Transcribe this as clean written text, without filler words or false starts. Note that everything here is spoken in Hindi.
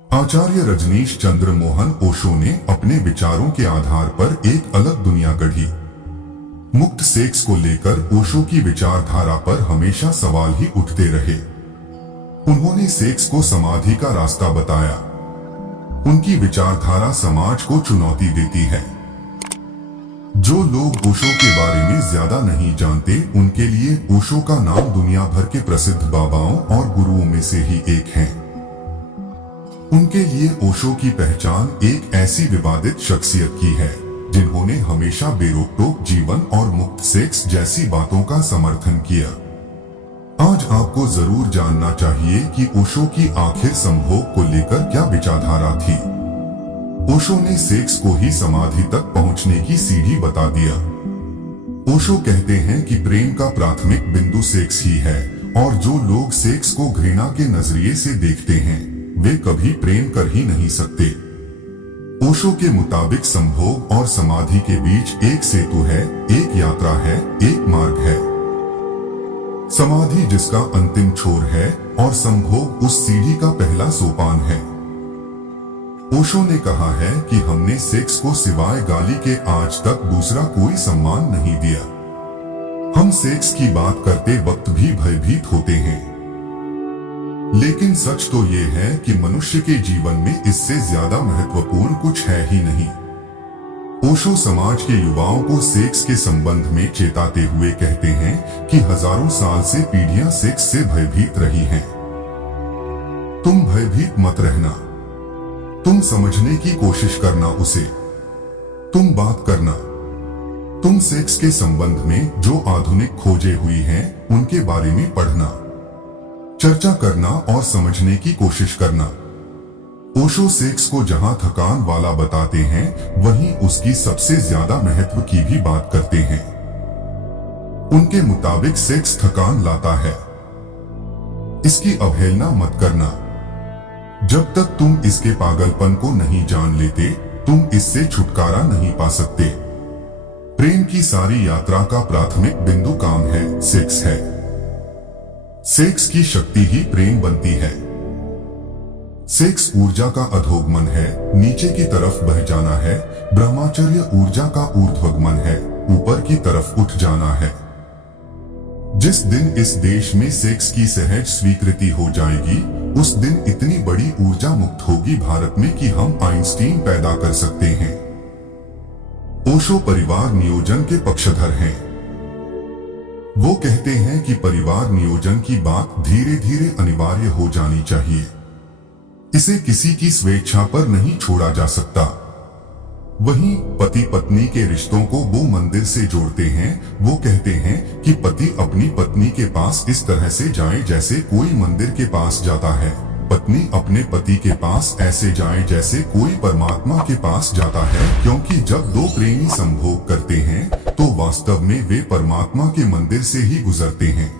आचार्य रजनीश चंद्र मोहन ओशो ने अपने विचारों के आधार पर एक अलग दुनिया गढ़ी। मुक्त सेक्स को लेकर ओशो की विचारधारा पर हमेशा सवाल ही उठते रहे। उन्होंने सेक्स को समाधि का रास्ता बताया। उनकी विचारधारा समाज को चुनौती देती है। जो लोग ओशो के बारे में ज्यादा नहीं जानते, उनके लिए ओशो का नाम दुनिया भर के प्रसिद्ध बाबाओं और गुरुओं में से ही एक है। उनके लिए ओशो की पहचान एक ऐसी विवादित शख्सियत की है जिन्होंने हमेशा बेरोक-टोक जीवन और मुक्त सेक्स जैसी बातों का समर्थन किया। आज आपको जरूर जानना चाहिए कि ओशो की आखिर संभोग को लेकर क्या विचारधारा थी। ओशो ने सेक्स को ही समाधि तक पहुंचने की सीढ़ी बता दिया। ओशो कहते हैं कि प्रेम का प्राथमिक बिंदु सेक्स ही है और जो लोग सेक्स को घृणा के नजरिए से देखते हैं वे कभी प्रेम कर ही नहीं सकते। ओशो के मुताबिक संभोग और समाधि के बीच एक सेतु है, एक यात्रा है, एक मार्ग है। समाधि जिसका अंतिम छोर है और संभोग उस सीढ़ी का पहला सोपान है। ओशो ने कहा है कि हमने सेक्स को सिवाय गाली के आज तक दूसरा कोई सम्मान नहीं दिया। हम सेक्स की बात करते वक्त भी भयभीत होते हैं, लेकिन सच तो ये है कि मनुष्य के जीवन में इससे ज्यादा महत्वपूर्ण कुछ है ही नहीं। ओशो समाज के युवाओं को सेक्स के संबंध में चेताते हुए कहते हैं कि हजारों साल से पीढ़ियां सेक्स से भयभीत रही हैं। तुम भयभीत मत रहना, तुम समझने की कोशिश करना उसे, तुम बात करना, तुम सेक्स के संबंध में जो आधुनिक खोजें हुई हैं उनके बारे में पढ़ना, चर्चा करना और समझने की कोशिश करना। ओशो सेक्स को जहां थकान वाला बताते हैं वहीं उसकी सबसे ज्यादा महत्व की भी बात करते हैं। उनके मुताबिक सेक्स थकान लाता है, इसकी अवहेलना मत करना। जब तक तुम इसके पागलपन को नहीं जान लेते तुम इससे छुटकारा नहीं पा सकते। प्रेम की सारी यात्रा का प्राथमिक बिंदु काम है, सेक्स है। सेक्स की शक्ति ही प्रेम बनती है। सेक्स ऊर्जा का अधोगमन है, नीचे की तरफ बह जाना है। ब्रह्मचर्य ऊर्जा का ऊर्ध्वगमन है, ऊपर की तरफ उठ जाना है। जिस दिन इस देश में सेक्स की सहज स्वीकृति हो जाएगी उस दिन इतनी बड़ी ऊर्जा मुक्त होगी भारत में कि हम आइंस्टीन पैदा कर सकते हैं। ओशो परिवार नियोजन के पक्षधर हैं। वो कहते हैं कि परिवार नियोजन की बात धीरे धीरे अनिवार्य हो जानी चाहिए। इसे किसी की स्वेच्छा पर नहीं छोड़ा जा सकता। वहीं पति पत्नी के रिश्तों को वो मंदिर से जोड़ते हैं। वो कहते हैं कि पति अपनी पत्नी के पास इस तरह से जाए जैसे कोई मंदिर के पास जाता है, पत्नी अपने पति के पास ऐसे जाए जैसे कोई परमात्मा के पास जाता है, क्योंकि जब दो प्रेमी संभोग करते हैं तो वास्तव में वे परमात्मा के मंदिर से ही गुजरते हैं।